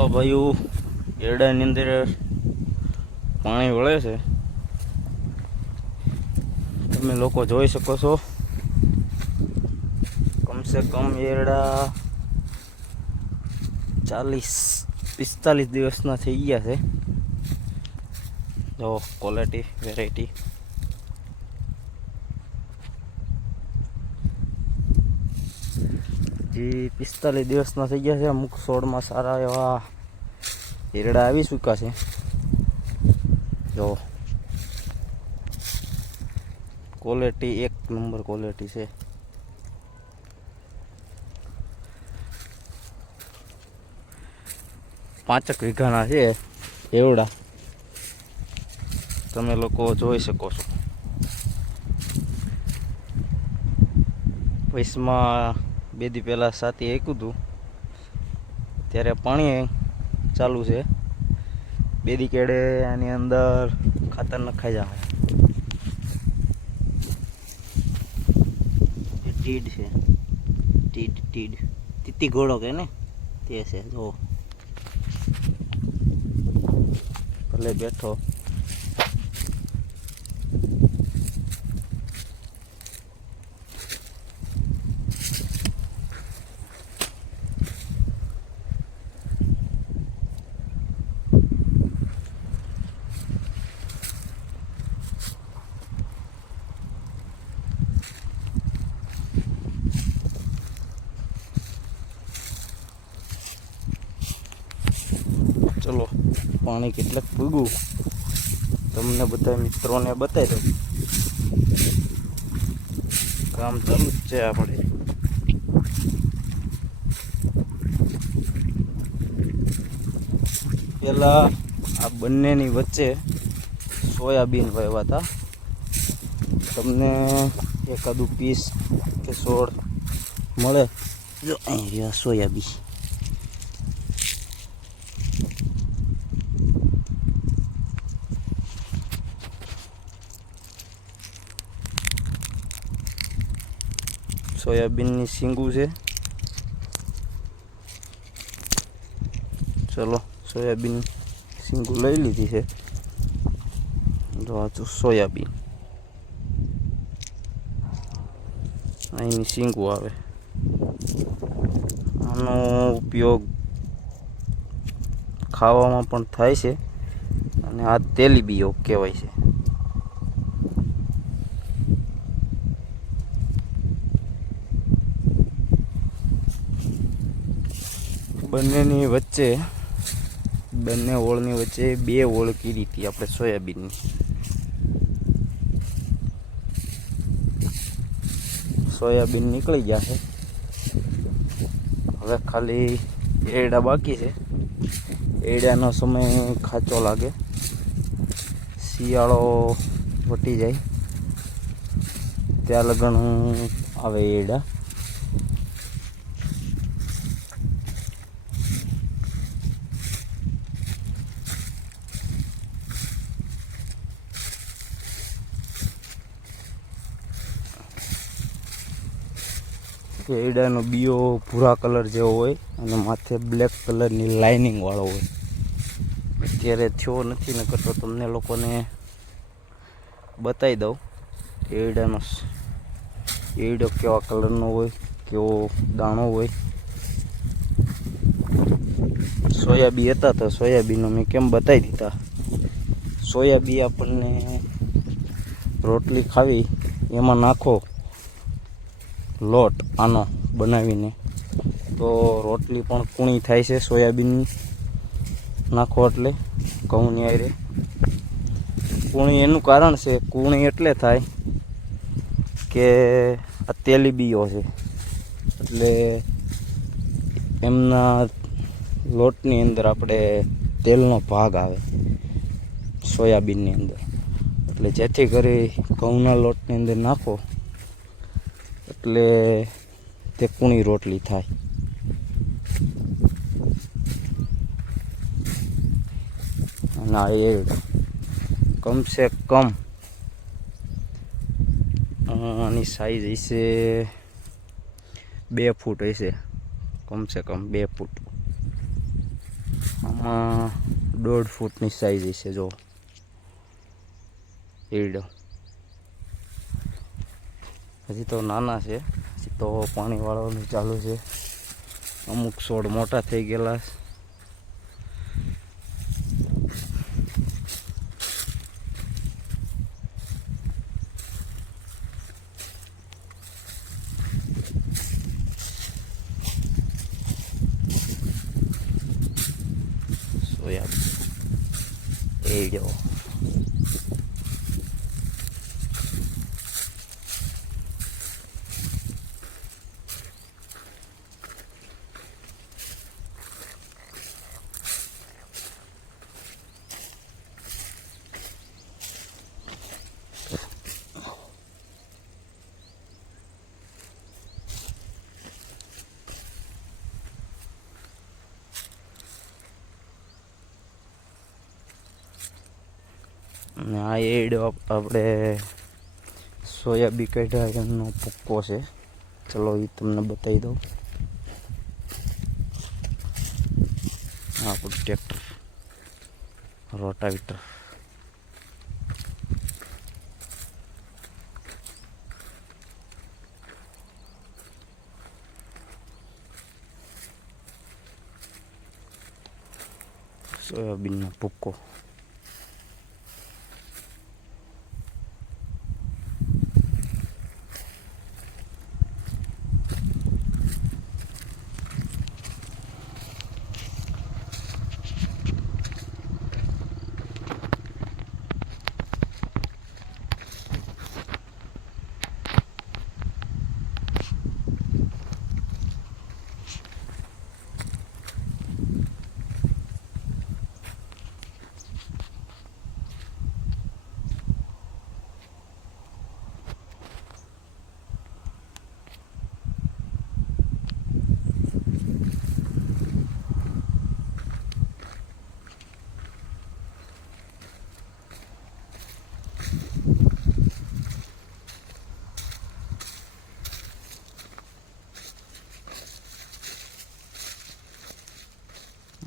Hello ભાઈઓ, એરડાની અંદર પાણી વળે છે. તમે લોકો જોઈ શકો છો. કમસે કમ એરડા 40-45 દિવસના થઈ ગયા છે. જો ક્વોલિટી, વેરાયટી. જે 45 દિવસના થઈ ગયા છે. અમુક છોડમાં સારા એવા એરડા આવી ચૂક્યા છે. જો ક્વોલિટી એક નંબર ક્વોલિટી છે. પાંચક વીઘાના છે એવડા, તમે લોકો જોઈ શકો છો. વૈસમાં 2 દી પહેલાં સાથી આક્યું હતું ત્યારે પાણી ચાલુ છે. 2 દી કેડે આની અંદર ખાતર નખાઈ જાય. ટીડ છે, ટીડ તીતી ઘોડો કે ને તે છે. જો ભલે બેઠો. ચલો પાણી કેટલાક પૂગ્યું તમને બધા મિત્રોને બતાવી દઉં. કામ ચાલુ જ છે આપણે. પેલા આ બંનેની વચ્ચે સોયાબીન વાવ્યા હતા. તમને એકાદું પીસ કે છોડ મળે. જો અહીં રહ્યા સોયાબીન. સોયાબીનની શીંગું છે. ચલો સોયાબીન શીંગું લઈ લીધી છે. જો આ સોયાબીન અહીંની શીંગું આવે. આનો ઉપયોગ ખાવામાં પણ થાય છે અને આ તેલીબીઓ કહેવાય છે. બંનેની વચ્ચે, બંને ઓળની વચ્ચે 2 ઓળ કીધી હતી આપણે સોયાબીનની. સોયાબીન નીકળી ગયા છે. હવે ખાલી એરડા બાકી છે. એરડાનો સમય ખાચો લાગે. શિયાળો વટી જાય ત્યાં લગન આવે એરડા. એરડાનો બીયો ભૂરા કલર જેવો હોય અને માથે બ્લેક કલરની લાઇનિંગ વાળો હોય. અત્યારે થયો નથી, નકર તો તમને લોકોને બતાવી દઉં એરડો કેવા કલરનો હોય, કેવો દાણો હોય. સોયાબીન હતા તો સોયાબીનનો મેં કેમ બતાવી દીધા. સોયાબીન આપણને રોટલી ખાવી એમાં નાખો લોટ આનો બનાવીને તો રોટલી પણ કૂણી થાય છે. સોયાબીન નાખો એટલે ઘઉંની આરે કૂણી. એનું કારણ છે, કૂણી એટલે થાય કે આ તેલીબીઓ છે એટલે એમના લોટની અંદર આપણે તેલનો ભાગ આવે સોયાબીનની અંદર. એટલે જેથી કરી ઘઉંના લોટની અંદર નાખો એટલે તે કૂણી રોટલી થાય. અને આ એરડો કમસે કમ આની સાઈઝ હશે 2 ફૂટ હશે, કમસે કમ 2 ફૂટ. આમાં 1.5 ફૂટની સાઈઝ છે જો એરડો. હજી તો નાના છે, હજી તો પાણી વાળવાનું ચાલુ છે. અમુક છોડ મોટા થઈ ગયેલા છે. સોયાબીન એરડો. અને આ એડ આપણે સોયાબીન કાઢ્યા એમનો ભૂક્કો છે. ચલો એ તમને બતાવી દઉં. આપણું ટ્રેક્ટર રોટાવીટર. સોયાબીનનો ભૂક્કો.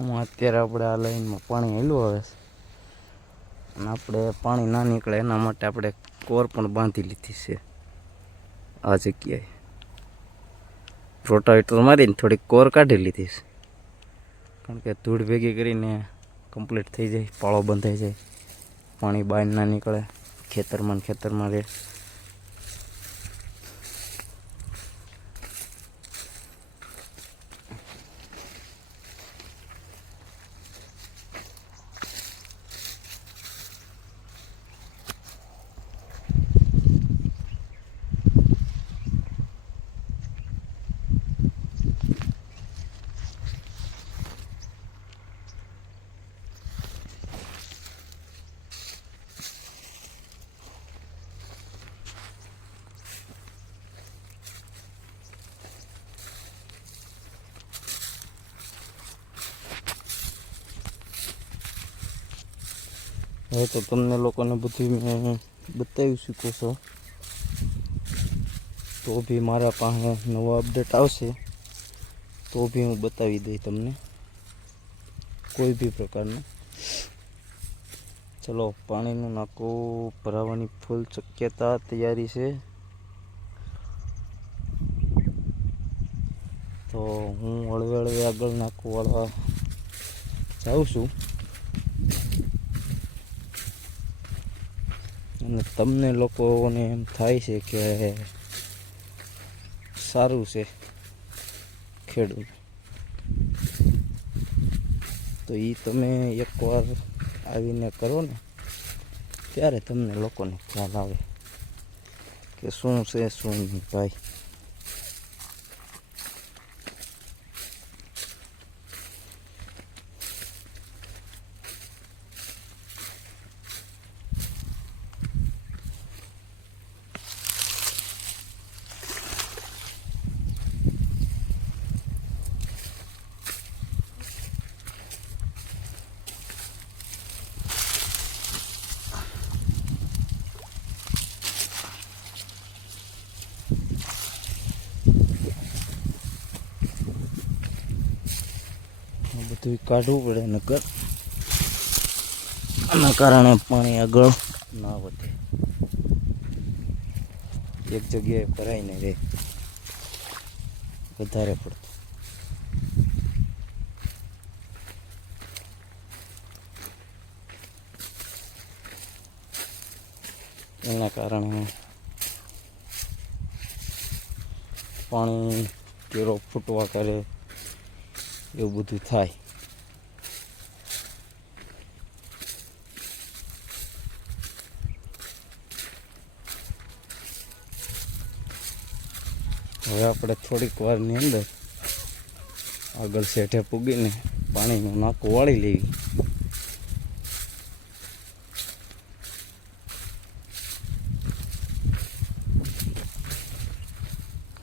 આમાં અત્યારે આપણે આ લાઈનમાં પાણી હેલું આવે છે અને આપણે પાણી ના નીકળે એના માટે આપણે કોર પણ બાંધી લીધી છે આ જગ્યાએ. રોટાવેટર મારીને થોડીક કોર કાઢી લીધી છે, કારણ કે ધૂળ ભેગી કરીને કમ્પ્લીટ થઈ જાય, પાળો બંધાઈ જાય, પાણી બહાર ના નીકળે, ખેતરમાં રહે. હવે તો તમને લોકોને બધું મેં બતાવી શકું છું. તો બી મારા પાસે નવો અપડેટ આવશે તો બી હું બતાવી દઈ તમને કોઈ બી પ્રકારનું. ચલો, પાણીનું નાકું ભરાવાની ફૂલ શક્યતા તૈયારી છે. તો હું હળવે આગળ નાકું વાળવા જાઉં છું. અને તમને લોકોને એમ થાય છે કે સારું છે ખેડૂત, તો એ તમે એકવાર આવીને કરો ને ત્યારે તમને લોકોને ખ્યાલ આવે કે શું છે શું નહીં ભાઈ. બધું કાઢવું પડે નકર આના કારણે પાણી આગળ ના વધે, એક જગ્યાએ ભરાઈને રહે વધારે પડતું. એના કારણે પાણી કેરો ફૂટવા કરે એવું બધું થાય. હવે આપણે થોડીક વારની અંદર આગળ શેઠે પૂગીને પાણીનું નાકું વાળી લેવી.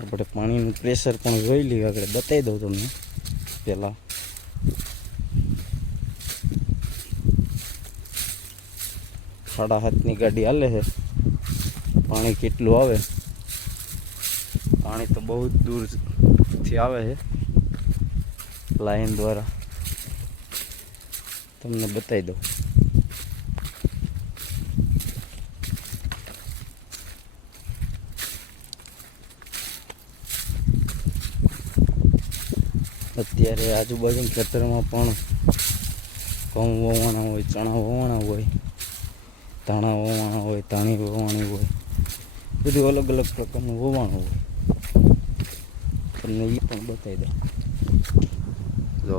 આપણે પાણીનું પ્રેશર પણ જોઈ લઈએ, આગળ બતાવી દઉં તમને પહેલાં. સાડા હાથની ગાડી હાલે છે. પાણી કેટલું આવે, પાણી તો બહુ જ દૂરથી આવે છે લાઈન દ્વારા, તમને બતાવી દઉં. અત્યારે આજુબાજુ ખેતરમાં પણ ઘઉં વવાણા હોય, ચણા વવાણા હોય, ધાણા વવાણા હોય, ધાણી વવાણી હોય, બધું અલગ અલગ પ્રકારનું વવાણું હોય. તમને એ પણ બતાવી દઉં. જો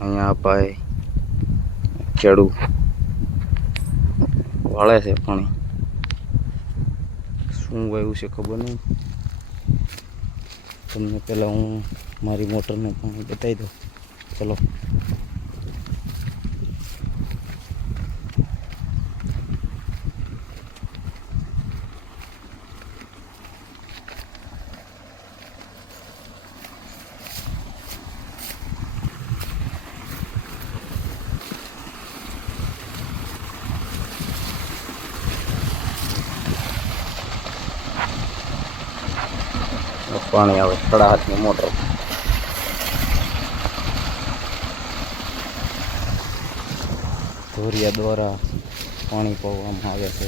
અહીંયા ભાઈ ખેડૂત વાળે છે પાણી. શું વાવ્યું છે ખબર નહીં. તમને પહેલાં હું મારી મોટરનું પાણી બતાવી દઉં. ચલો. પાણી આવે સાડા હાથની મોટર. ધોરિયા દ્વારા પાણી પાવામાં આવે છે.